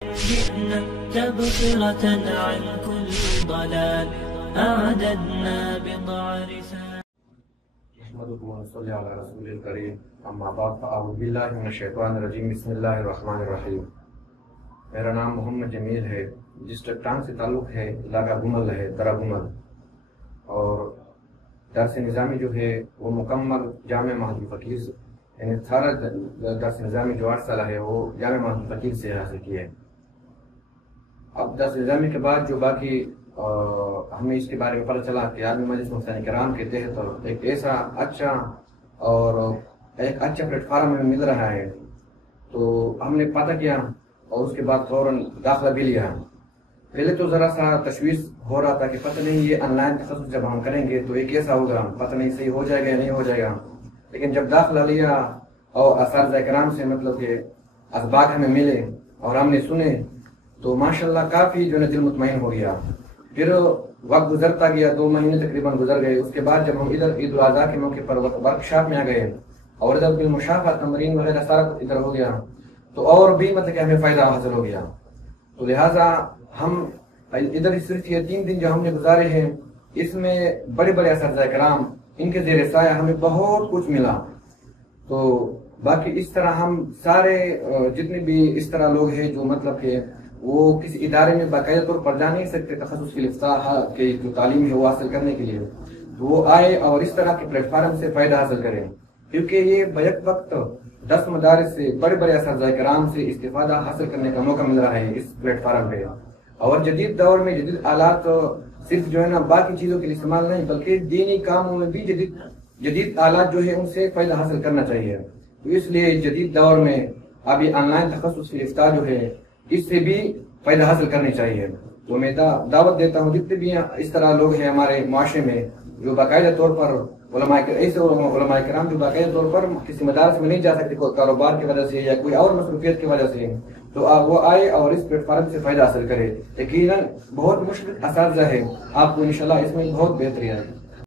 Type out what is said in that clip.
جئنا تبصرة عن كل ضلال أعددنا بضع رسال. نحمده ونصلي على رسول الكريم اما بعد فاعوذ باللہ من الشیطان الرجیم بسم اللہ الرحمن الرحیم. میرا نام محمد جمیل ہے، ڈسٹرکٹ ٹانگ سے تعلق ہے، علاقہ گمل ہے، درہ گمل. اور درس نظامی جو ہے وہ مکمل جامع محمد فقیر سے، یعنی سارا درس نظامی جو 8 سالہ ہے وہ جامع محمد فقیر سے حاصل کیا ہے. اب درس نظامی کے بعد جو باقی ہمیں اس کے بارے میں پتہ چلا کہ عالمی مجلس مفتیان کرام کے تحت ایک ایسا اچھا پلیٹ فارم ہمیں مل رہا ہے، تو ہم نے پتہ کیا اور اس کے بعد فوراً داخلہ بھی لیا. پہلے تو ذرا سا تشویش ہو رہا تھا کہ پتہ نہیں یہ آن لائن تخصص جب ہم کریں گے تو یہ کیسا ہوگا، پتہ نہیں صحیح ہو جائے گا یا نہیں ہو جائے گا. لیکن جب داخلہ لیا اور اساتذہ کرام سے مطلب کہ اسباق ہمیں ملے اور ہم نے سنے تو ماشاءاللہ کافی جو ہے دل مطمئن ہو گیا. پھر وقت گزرتا گیا، 2 مہینے تقریباً گزر گئے. اس کے بعد جب ہم ادھر عید الاضحیٰ کے موقع پر ورکشاپ میں آ گئے اور ادھر بالمشافہ تمرین وغیرہ سارا ادھر ہو گیا تو اور بھی مطلب کہ ہمیں فائدہ حاصل ہو گیا. تو لہٰذا ہم ادھر صرف یہ 3 دن جو ہم نے گزارے ہیں اس میں بڑے بڑے اساتذہ کرام ان کے زیر سایہ ہمیں بہت کچھ ملا. تو باقی اس طرح ہم سارے جتنے بھی اس طرح لوگ ہیں جو مطلب کہ وہ کسی ادارے میں باقاعدہ طور پر جا نہیں سکتے تخصص کی افتاح کی جو تعلیم ہے وہ حاصل کرنے کے لیے، تو وہ آئے اور اس طرح کے پلیٹ فارم سے فائدہ حاصل کریں، کیونکہ یہ بیک وقت 10 مدارس سے بڑے بڑے اساتذہ کرام سے استفادہ حاصل کرنے کا موقع مل رہا ہے اس پلیٹ فارم پہ. اور جدید دور میں جدید آلات صرف جو ہے نا باقی چیزوں کے لیے استعمال نہیں بلکہ دینی کاموں میں بھی جدید آلات جو ہے ان سے فائدہ حاصل کرنا چاہیے. تو اس لیے جدید دور میں اب یہ آن لائن تخصص کی افتاح جو ہے اس سے بھی فائدہ حاصل کرنی چاہیے. تو میں دعوت دیتا ہوں جتنے بھی اس طرح لوگ ہیں ہمارے معاشرے میں جو باقاعدہ طور پر علماء کرام جو باقاعدہ طور پر کسی مدارس میں نہیں جا سکتے کاروبار کی وجہ سے یا کوئی اور مصروفیت کی وجہ سے، تو وہ آئے اور اس پلیٹ فارم سے فائدہ حاصل کرے. یقیناً بہت مشکل اساتذہ ہے، آپ کو انشاءاللہ اس میں بہت بہتری ہے.